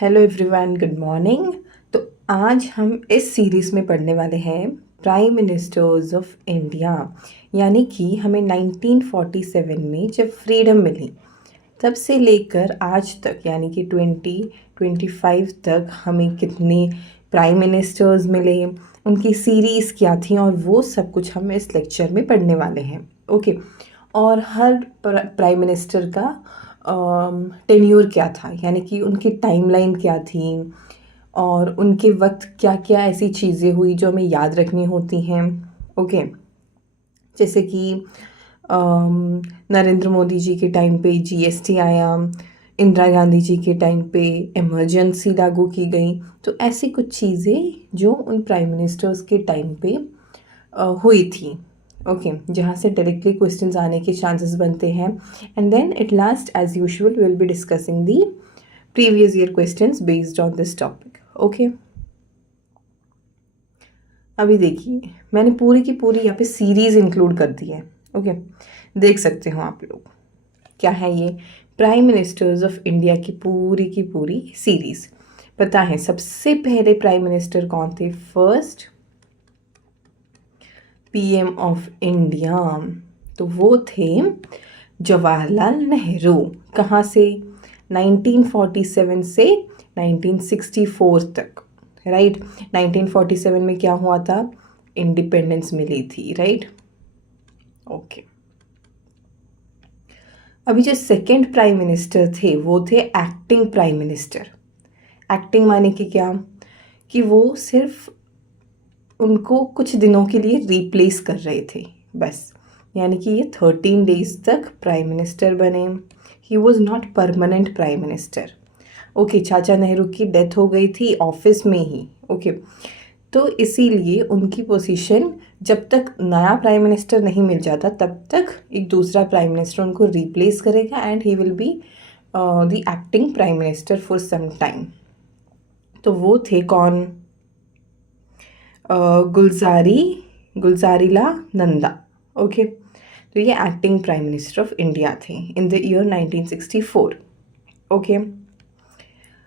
Hello everyone, good morning. तो आज हम इस सीरीज़ में पढ़ने वाले हैं प्राइम मिनिस्टर्स ऑफ इंडिया। यानी कि हमें 1947 में जब फ्रीडम मिली तब से लेकर आज तक यानी कि 2025 तक हमें कितने प्राइम मिनिस्टर्स मिले, उनकी सीरीज़ क्या थी और वो सब कुछ हम इस लेक्चर में पढ़ने वाले हैं। ओके। और हर प्राइम मिनिस्टर का टेन्योर क्या था, यानी कि उनकी टाइमलाइन क्या थी और उनके वक्त क्या क्या ऐसी चीज़ें हुई जो हमें याद रखनी होती हैं। ओके। जैसे कि नरेंद्र मोदी जी के टाइम पे जीएसटी आया, इंदिरा गांधी जी के टाइम पे इमरजेंसी लागू की गई। तो ऐसी कुछ चीज़ें जो उन प्राइम मिनिस्टर्स के टाइम पे हुई थी। ओके, जहाँ से डायरेक्टली क्वेश्चंस आने के चांसेस बनते हैं। And then at last as usual will be discussing the previous year questions based on this topic. Okay, अभी देखिए मैंने पूरी की पूरी यहाँ पे सीरीज़ इंक्लूड कर दी है। ओके, देख सकते हो आप लोग क्या है ये प्राइम मिनिस्टर्स ऑफ इंडिया की पूरी सीरीज़। पता है सबसे पहले प्राइम मिनिस्टर कौन थे? फर्स्ट पीएम ऑफ इंडिया, तो वो थे जवाहरलाल नेहरू। कहाँ से? 1947 से 1964 तक, राइट। 1947 में क्या हुआ था? इंडिपेंडेंस मिली थी, राइट। ओके, अभी जो सेकंड प्राइम मिनिस्टर थे वो थे एक्टिंग प्राइम मिनिस्टर। एक्टिंग माने कि क्या? कि वो सिर्फ उनको कुछ दिनों के लिए रिप्लेस कर रहे थे बस। यानी कि ये 13 डेज तक प्राइम मिनिस्टर बने। He was not permanent prime minister. Okay, चाचा नेहरू की डेथ हो गई थी ऑफिस में ही। ओके, तो इसीलिए उनकी पोजीशन जब तक नया प्राइम मिनिस्टर नहीं मिल जाता तब तक एक दूसरा प्राइम मिनिस्टर उनको रिप्लेस करेगा and he will be the acting prime minister for some time. तो वो थे कौन? गुलजारीलाल नंदा। ओके, तो ये acting prime minister of India थे इन द ईयर 1964। ओके,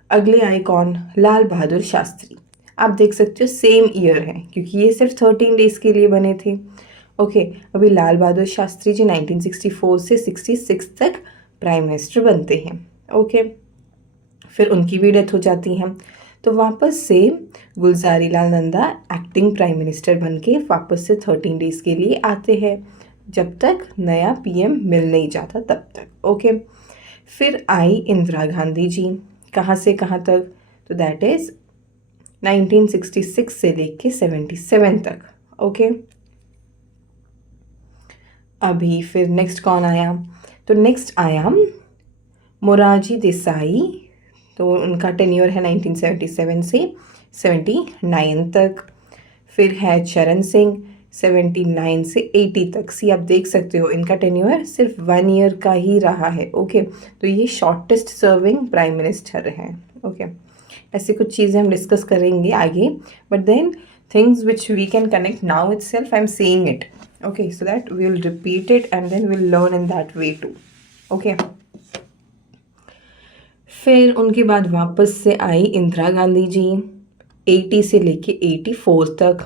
अगले आए कौन? लाल बहादुर शास्त्री। आप देख सकते हो सेम ईयर है क्योंकि ये सिर्फ 13 डेज के लिए बने थे। ओके, अभी लाल बहादुर शास्त्री जी 1964 से 66 तक प्राइम मिनिस्टर बनते हैं। ओके, फिर उनकी भी डेथ हो जाती है। तो वापस से Gulzarilal Nanda acting prime minister बन के वापस से 13 डेज के लिए आते हैं जब तक नया पीएम मिल नहीं जाता तब तक। ओके, फिर आई इंदिरा गांधी जी। कहाँ से कहाँ तक? तो दैट इज़ 1966 से लेके 77 तक। ओके, अभी फिर नेक्स्ट कौन आया? तो नेक्स्ट आया मोरारजी देसाई। तो उनका टेन्योर है 1977 से 79 तक। फिर है चरण सिंह 79 से 80 तक। सी आप देख सकते हो इनका टेन्योर सिर्फ 1 ईयर का ही रहा है। ओके, तो ये शॉर्टेस्ट सर्विंग प्राइम मिनिस्टर हैं। ओके, ऐसी कुछ चीज़ें हम डिस्कस करेंगे आगे, but then things which we can connect now itself, I am saying it. Okay, so that we will repeat it and then will learn in that way too. Okay, फिर उनके बाद वापस से आई इंदिरा गांधी जी 80 से लेके 84 तक।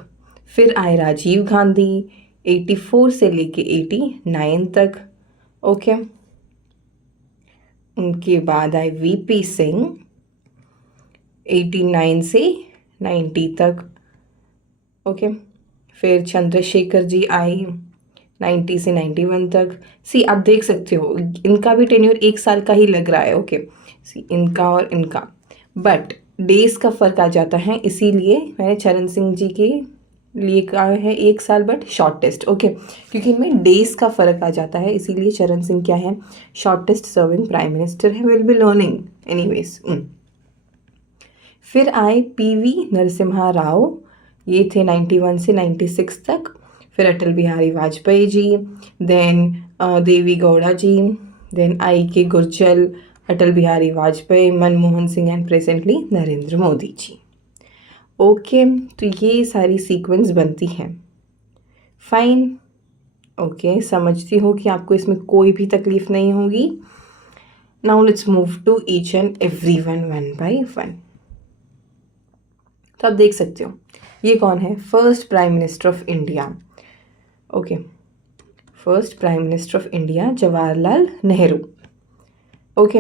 फिर आए राजीव गांधी 84 से लेके 89 तक। ओके, उनके बाद आए वीपी सिंह 89 से 90 तक। ओके, फिर चंद्रशेखर जी आए 90 से 91 तक। सी आप देख सकते हो इनका भी टेन्योर 1 साल का ही लग रहा है। ओके, सी इनका और इनका, बट डेज का फ़र्क आ जाता है, इसीलिए मैंने चरण सिंह जी के लिए कहा है 1 साल बट शॉर्टेस्ट। ओके, क्योंकि इनमें डेज का फ़र्क आ जाता है, इसीलिए चरण सिंह क्या है? शॉर्टेस्ट सर्विंग प्राइम मिनिस्टर है। Will be learning anyways. फिर आए पीवी नरसिम्हा राव, ये थे 91 से 96 तक। फिर Atal Bihari Vajpayee ji, then Deve Gowda ji, then I K Gujral, Atal Bihari Vajpayee, Manmohan Singh and presently Narendra Modi ji. Okay, तो ये सारी सीक्वेंस बनती हैं। फाइन। ओके, समझती हूँ कि आपको इसमें कोई भी तकलीफ़ नहीं होगी। Now let's move to each and every one by one. तो आप देख सकते हो ये कौन है, first prime minister of India. Okay, first prime minister of India Jawaharlal Nehru. Okay,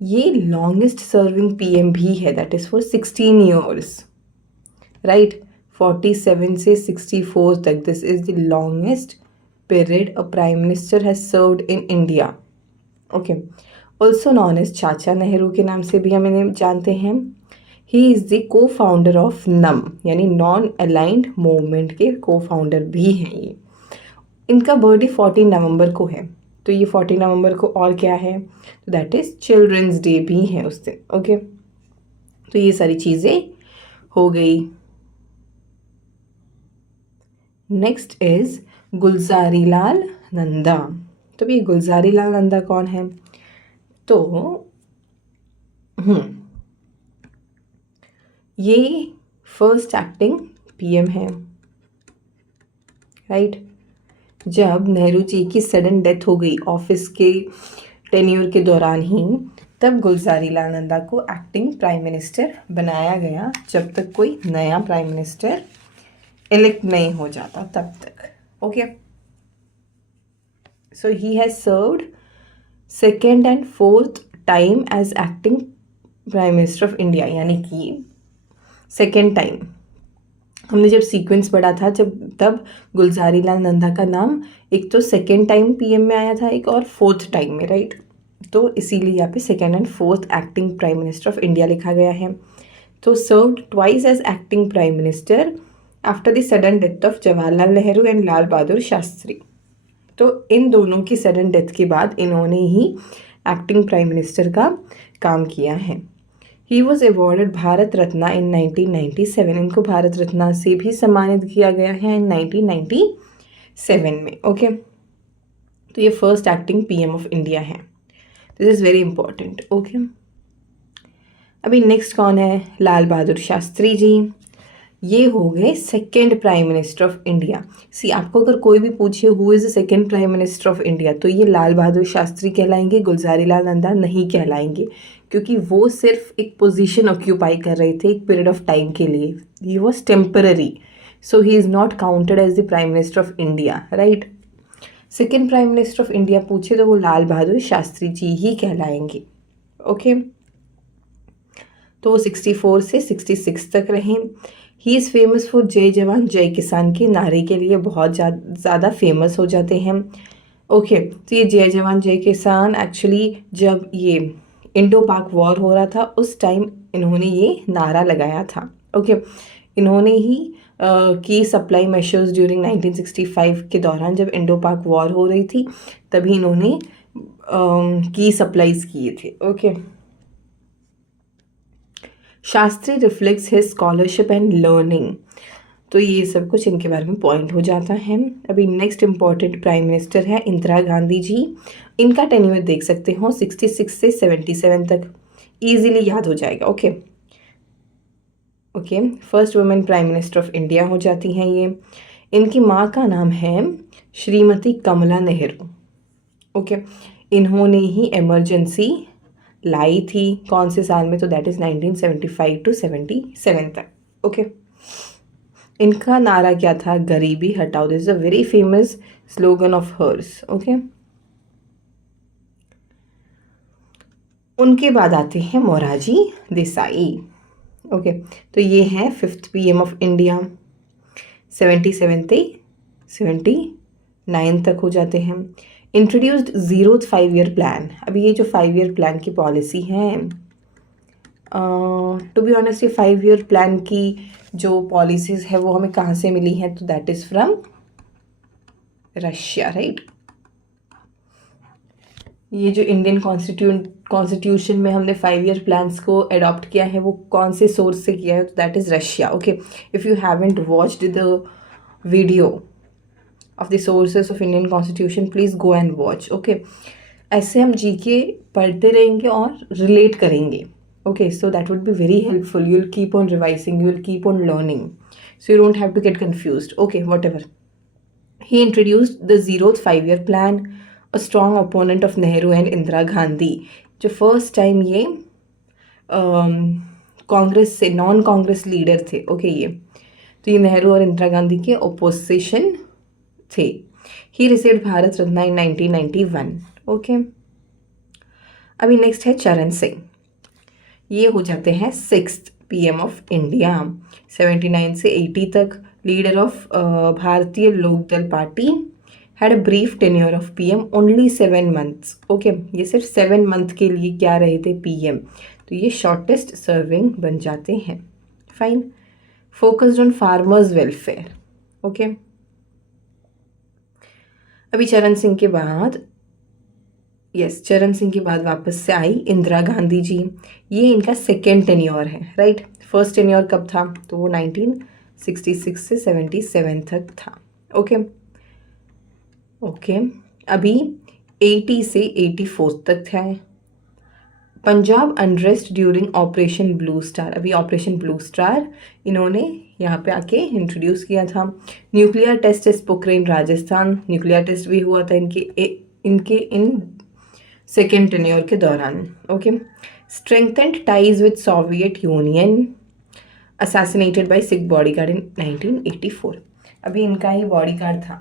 ये लॉन्गेस्ट सर्विंग पीएम भी है, that is for 16 years, right. 47 से 64 तक, this is the longest period a prime minister has served in India. Okay, also known as Chacha Nehru के नाम से भी हम इन्हें जानते हैं। ही इज़ द को फाउंडर ऑफ नम, यानी नॉन अलाइंड मूवमेंट के को फाउंडर भी हैं ये। इनका बर्थडे 14 नवंबर को है, तो ये 14 नवंबर को और क्या है, तो दैट इज़ चिल्ड्रंस डे भी है उस दिन। ओके, तो ये सारी चीज़ें हो गई। Next is Gulzari Lal Nanda. तो ये गुलजारी लाल नंदा कौन है, तो ये फर्स्ट एक्टिंग पीएम है, राइट। जब नेहरू जी की सडन डेथ हो गई ऑफिस के टेन्योर के दौरान ही, तब गुलजारी लाल नंदा को एक्टिंग प्राइम मिनिस्टर बनाया गया, जब तक कोई नया प्राइम मिनिस्टर इलेक्ट नहीं हो जाता तब तक। Okay, so he has served second and fourth time as acting prime minister of India, यानी कि सेकेंड टाइम। हमने जब सीक्वेंस पढ़ा था तब गुलजारी लाल नंदा का नाम एक तो सेकेंड टाइम पीएम में आया था, एक और फोर्थ टाइम में, राइट। तो इसीलिए यहाँ पे second and fourth acting prime minister of India लिखा गया है। तो served twice as acting prime minister after the sudden death of Jawaharlal Nehru and Lal बहादुर शास्त्री। तो इन दोनों की सडन डेथ के बाद इन्होंने ही एक्टिंग प्राइम मिनिस्टर का काम किया है। He was awarded Bharat Ratna in 1997। इनको भारत रत्ना से भी सम्मानित किया गया है इन 1997 में। ओके, तो ये first acting PM of India है, this is very important. Okay, अभी नेक्स्ट कौन है, लाल बहादुर शास्त्री जी। ये हो गए second prime minister of India. See, आपको अगर कोई भी पूछे who is the second prime minister of India, तो ये लाल बहादुर शास्त्री कहलाएंगे, गुलजारी लाल नंदा नहीं कहलाएंगे, क्योंकि वो सिर्फ एक पोजीशन ऑक्यूपाई कर रहे थे एक पीरियड ऑफ टाइम के लिए। He was temporary, so he is not counted as the prime minister of India, right. Second prime minister of India पूछे तो वो लाल बहादुर शास्त्री जी ही कहलाएंगे। ओके, तो 64 से 66 तक रहे। ही इज़ फेमस फॉर जय जवान जय किसान के नारे के लिए बहुत ज़्यादा फेमस हो जाते हैं। ओके, तो ये जय जवान जय किसान एक्चुअली जब ये इंडो पाक वॉर हो रहा था उस टाइम इन्होंने ये नारा लगाया था। ओके, इन्होंने ही की सप्लाई मेशर्स ड्यूरिंग 1965 के दौरान, जब इंडो पाक वॉर हो रही थी तभी इन्होंने की सप्लाईज किए थे। Okay, Shastri reflects his scholarship and learning. तो ये सब कुछ इनके बारे में पॉइंट हो जाता है। अभी नेक्स्ट इंपॉर्टेंट प्राइम मिनिस्टर है इंदिरा गांधी जी। इनका टेन्योर देख सकते हो 66 से 77 तक, इजीली याद हो जाएगा। Okay okay, first women prime minister of India हो जाती हैं ये। इनकी माँ का नाम है श्रीमती कमला नेहरू। ओके, इन्होंने ही इमरजेंसी लाई थी कौन से साल में, तो दैट इज़ 1975 टू 77 तक। ओके, इनका नारा क्या था, गरीबी हटाओ। This is a very famous slogan of hers. Okay, उनके बाद आते हैं मोरारजी देसाई। ओके, तो ये हैं फिफ्थ पीएम ऑफ इंडिया। 77 से 79 तक हो जाते हैं। Introduced zero 5 year plan. अभी ये जो 5 ईयर प्लान की पॉलिसी है, टू बी ऑनेस्ट ये 5 ईयर प्लान की जो पॉलिसीज़ है वो हमें कहाँ से मिली हैं, तो that is from Russia, right. ये जो इंडियन कॉन्स्टिट्यूशन में हमने 5 ईयर प्लान्स को अडॉप्ट किया है वो कौन से सोर्स से किया है, तो that is Russia. Okay, if you haven't watched the video of the sources of Indian constitution, please go and watch. Okay, ऐसे हम जीके पढ़ते रहेंगे और रिलेट करेंगे। Okay, so that would be very helpful. You'll keep on revising, you'll keep on learning, so you don't have to get confused. Okay, whatever. He introduced the zeroth 5 year plan a strong opponent of Nehru and Indira Gandhi. जो first time ये कांग्रेस से non Congress leader थे, okay ये तो ये नेहरू और इंदिरा गांधी के opposition थे। He received Bharat Ratna in 1991, okay. अभी नेक्स्ट है चरण सिंह। ये हो जाते हैं 6th PM ऑफ इंडिया। 79 से 80 तक leader of Bharatiya Lokdal party. Had a brief tenure of PM only 7 months, okay. ये सिर्फ 7 मंथ के लिए क्या रहे थे PM, तो ये शॉर्टेस्ट सर्विंग बन जाते हैं। Fine. Focused on farmers welfare, okay. अभी चरण सिंह के बाद चरण सिंह के बाद वापस से आई इंदिरा गांधी जी। ये इनका सेकेंड टेन्योर है, राइट। फर्स्ट टेन्योर कब था, तो वो 1966 से 77 तक था, ओके। अभी 80 से 84 तक था। Punjab unrest during operation blue star. अभी ऑपरेशन ब्लू स्टार इन्होंने यहाँ पे आके इंट्रोड्यूस किया था। न्यूक्लियर टेस्ट इस पोखरण राजस्थान। न्यूक्लियर टेस्ट भी हुआ था इन सेकेंड टेन्योर के दौरान, okay. Strengthened ties with Soviet Union. Assassinated by Sikh bodyguard in 1984। अभी इनका ही बॉडीगार्ड था,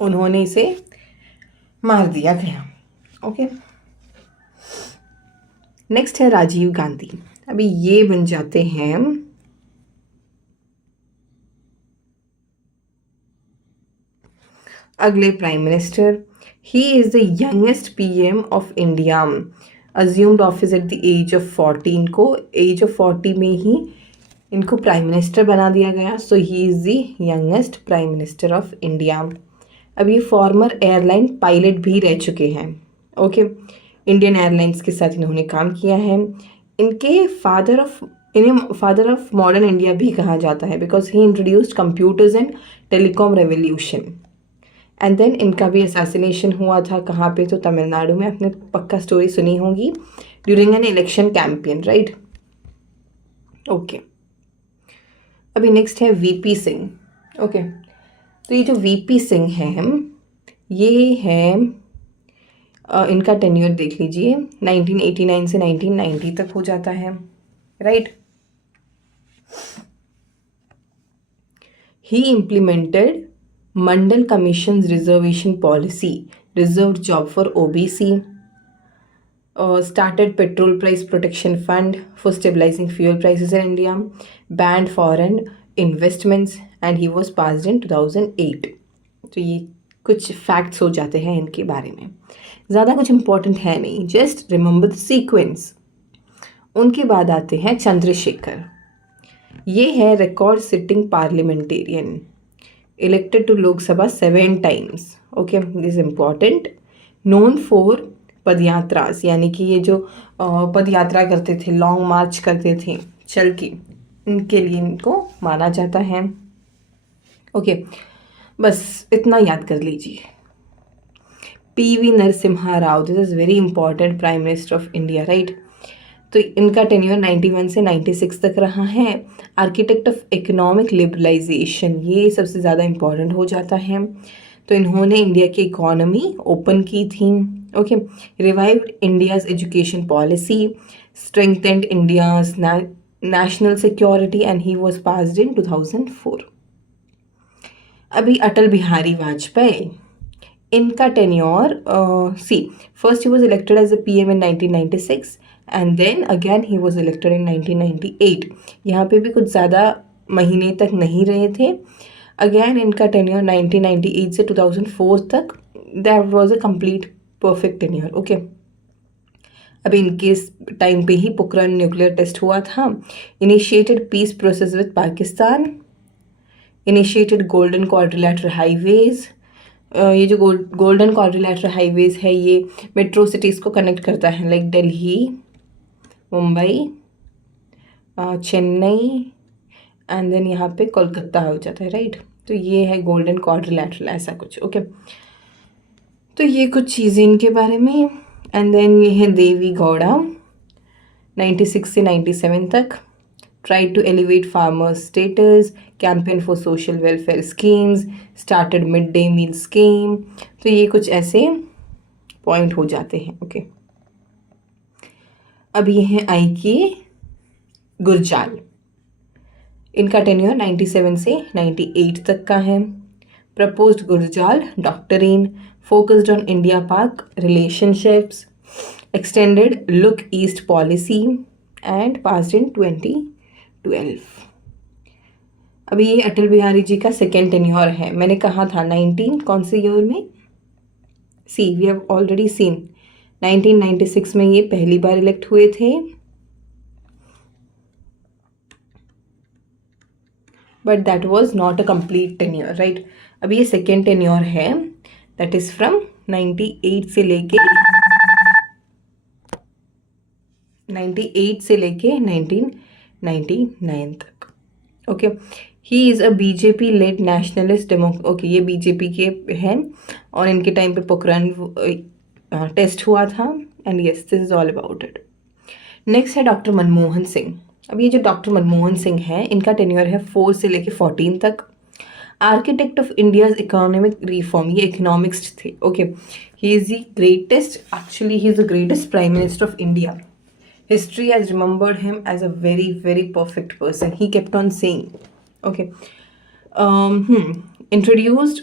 उन्होंने इसे मार दिया गया, ओके। नेक्स्ट है राजीव गांधी। अभी ये बन जाते हैं अगले prime minister. He is the youngest PM of India. Assumed office at the age of 40। इनको एज ऑफ 40 में ही इनको प्राइम मिनिस्टर बना दिया गया। So he is the youngest prime minister of India. अब ये फॉर्मर एयरलाइन पायलट भी रह चुके हैं, ओके। इंडियन एयरलाइंस के साथ इन्होंने काम किया है। इन्हें फादर ऑफ मॉडर्न इंडिया भी कहा जाता है because he introduced computers and telecom revolution. And then इनका भी असैसिनेशन हुआ था, कहाँ पे, तो तमिलनाडु में। आपने पक्का स्टोरी सुनी होगी, during an election campaign, right, okay. अभी नेक्स्ट है VP सिंह, ओके। तो ये जो VP सिंह हैं, ये है इनका टेन्योर देख लीजिए, 1989 से 1990 तक हो जाता है, right. He implemented Mandal commission reservation policy, reserve job for OBC, started petrol price protection fund for stabilizing fuel prices in India, banned foreign investments, and he was passed in 2008. तो ये कुछ फैक्ट्स हो जाते हैं इनके बारे में, ज़्यादा कुछ इम्पोर्टेंट है नहीं, जस्ट रिमेंबर द सीक्वेंस। उनके बाद आते हैं चंद्रशेखर। ये है record sitting parliamentarian, elected to Lok Sabha 7 times, okay. This important. Known for padyatras, यानी कि ये जो पदयात्रा करते थे, लॉन्ग मार्च करते थे चल के, इनके लिए इनको माना जाता है, ओके। बस इतना याद कर लीजिए। PV Narasimha Rao, this is very important prime minister of India, right. तो इनका टेन्योर 91 से 96 तक रहा है। आर्किटेक्ट ऑफ इकोनॉमिक लिबरलाइजेशन, ये सबसे ज़्यादा इम्पॉर्टेंट हो जाता है। तो इन्होंने इंडिया की इकोनॉमी ओपन की थी, okay. Revived India's education policy, strengthened India's national security, and he was passed in 2004। अभी अटल बिहारी वाजपेयी, इनका tenure first he was elected as a PM in 1996 and then again he was elected in 1998। यहाँ पे भी कुछ ज़्यादा महीने तक नहीं रहे थे। अगेन इनका टेन्योर 1998 से 2004 तक, that was a complete perfect tenure, okay. अभी इनके टाइम पे ही पोखरण न्यूक्लियर टेस्ट हुआ था। Initiated peace process with Pakistan, initiated golden quadrilateral highways. ये जो गोल्डन क्वाड्रिलेटरल हाईवेज है, ये मेट्रो सिटीज़ को कनेक्ट करता है, like Delhi, Mumbai, Chennai, and then यहाँ पे कोलकाता हो जाता है, राइट। तो ये है गोल्डन क्वाड्रिलेटरल, ऐसा कुछ, ओके। तो ये कुछ चीज़ें इनके बारे में। एंड देन ये है देवी गौड़ा, 96 से 97 तक। tried to elevate farmers' status, campaign for social welfare schemes, started midday meal scheme. तो ये कुछ ऐसे पॉइंट हो जाते हैं. ओके, अब ये है आई के गुरजाल. इनका टेन्योर 97 से 98 तक का है. प्रपोज्ड गुरजाल डॉक्टरीन फोकस्ड ऑन इंडिया पाक relationships, extended look east policy and passed in 2012. अभी ये अटल बिहारी जी का सेकेंड टेन्योर है. मैंने कहा था 19 कौन से ईयर में, सी वी हैव ऑलरेडी सीन 1996 में ये पहली बार इलेक्ट हुए थे, but that was not a complete tenure, right. अब ये सेकेंड टेन्योर है, दैट इज फ्रॉम 98 से लेके 1999 तक. Okay, he is a BJP lead nationalist okay, ये बीजेपी के हैं और इनके टाइम पे पोखरण टेस्ट हुआ था. And yes, this is all about it. Next है डॉक्टर मनमोहन सिंह. अब ये जो डॉक्टर मनमोहन सिंह है, इनका टेन्योर है 4 से लेके 14 तक. Architect of India's economic reform, ये इकोनॉमिक्स थे. Okay, he is the greatest, actually he is the greatest prime minister of India. History has remembered him as a very, very perfect person. He kept on saying, okay, introduced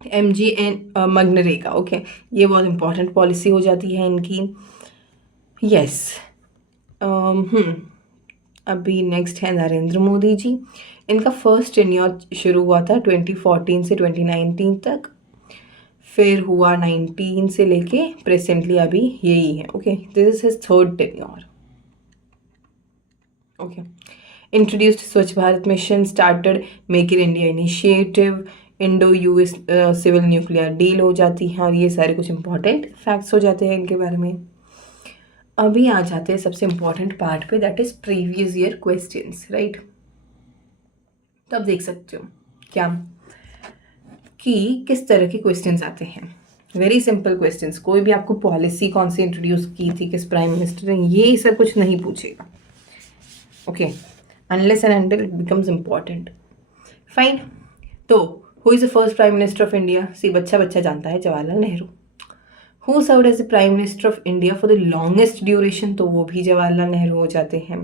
MGN MNREGA. Okay, ये बहुत important policy हो जाती है इनकी. Yes. अभी next है नरेंद्र मोदी जी. इनका first tenure शुरू हुआ था 2014 से 2019 तक, फिर हुआ 19 से लेके प्रेजेंटली अभी यही है. Okay, this is his third tenure. Okay, introduced Swachh Bharat mission, started make in India initiative, Indo US civil nuclear deal हो जाती है, और ये सारे कुछ इंपॉर्टेंट फैक्ट्स हो जाते हैं इनके बारे में. अभी आ जाते हैं सबसे इंपॉर्टेंट पार्ट पे, that is previous year questions, right. तो आप देख सकते हो क्या कि किस तरह के क्वेश्चंस आते हैं. Very simple questions. कोई भी आपको पॉलिसी कौन सी इंट्रोड्यूस की थी, किस प्राइम मिनिस्टर ने, ये सब कुछ नहीं पूछेगा. Okay, unless and until it becomes important. Fine. तो who is the first prime minister of India? See, बच्चा जानता है, Jawaharlal Nehru. Who served as the prime minister of India for the longest duration? तो वो भी जवाहरलाल नेहरू हो जाते हैं.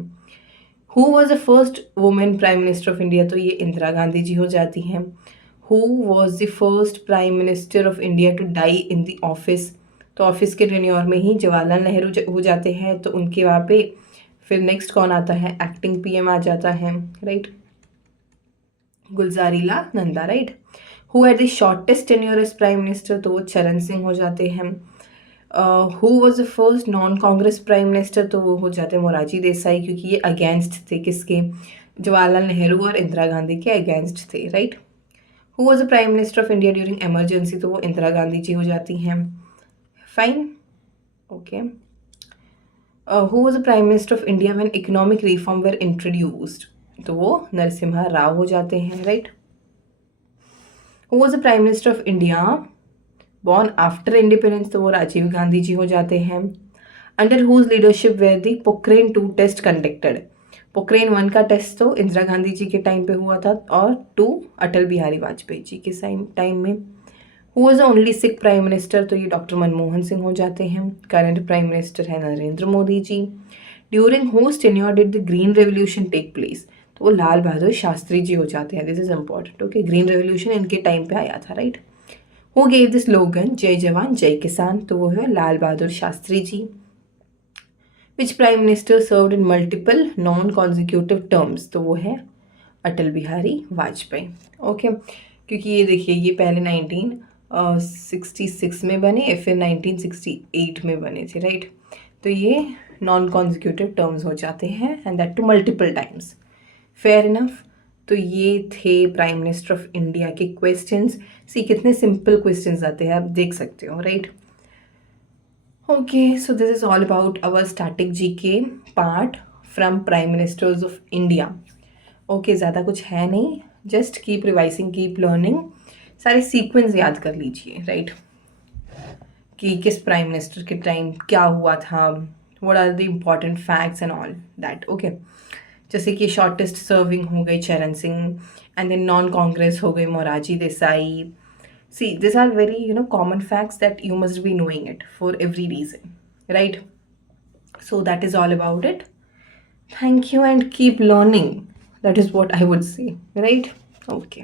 Who was the first women prime minister of India? तो ये इंदिरा गांधी जी हो जाती हैं. Who was the first Prime Minister of India to die in the office? तो ऑफिस के टेन्योर में ही जवाहरलाल नेहरू हो जाते हैं. तो उनके वहाँ पे फिर नेक्स्ट कौन आता है? एक्टिंग पीएम आ जाता है, right. Gulzarilal Nanda, right. Who had the shortest tenure as prime minister? तो वो चरण सिंह हो जाते हैं. Who was the first non Congress prime minister? तो वो हो जाते हैं मोरारजी देसाई, क्योंकि ये अगेंस्ट थे किसके? जवाहरलाल नेहरू और इंदिरा गांधी के अगेंस्ट थे, right. Who was the prime minister of India during emergency? तो वो इंदिरा गांधी जी हो जाती हैं. Fine. Okay. Who was the prime minister of India when economic reform were introduced? तो वो नरसिम्हा राव हो जाते हैं, right. Who was the prime minister of India born after independence? तो वो राजीव गांधी जी हो जाते हैं. Under whose leadership were the Pokhran 2 test conducted? पोखरेन 1 का टेस्ट तो इंदिरा गांधी जी के टाइम पे हुआ था, और 2 अटल बिहारी वाजपेयी जी के टाइम में. Who was the only Sikh prime minister? तो ये डॉक्टर मनमोहन सिंह हो जाते हैं. करंट प्राइम मिनिस्टर है Narendra Modi ji. During whose tenure did the green revolution take place? तो वो लाल बहादुर शास्त्री जी हो जाते हैं. This is important. Okay, green revolution इनके टाइम पे आया था, right. Who gave the slogan जय जवान जय किसान? तो वो है लाल बहादुर शास्त्री जी. Which prime minister served in multiple non consecutive terms? तो वो है अटल बिहारी वाजपेयी. ओके, क्योंकि ये देखिए, ये पहले 1966 में बने, फिर 1968 में बने थे, राइट. तो ये नॉन कॉन्जिक्यूटिव टर्म्स हो जाते हैं, and that too multiple times. Fair enough. तो ये थे प्राइम मिनिस्टर ऑफ इंडिया के क्वेश्चंस. सी, कितने सिंपल क्वेश्चंस आते हैं, आप देख सकते हो, right. Okay, so this is all about our static GK part from Prime Ministers of India. Okay, ज़्यादा कुछ है नहीं, just keep revising, keep learning. सारे सीक्वेंस याद कर लीजिए, राइट, कि किस प्राइम मिनिस्टर के टाइम क्या हुआ था, what are the important facts and all that. Okay, जैसे कि शॉर्टेस्ट सर्विंग हो गई Charan Singh, and then non Congress हो गई Morarji Desai. See this are very common facts that you must be knowing it for every reason, right? So that is all about it. Thank you and keep learning. That is what I would say, right? Okay.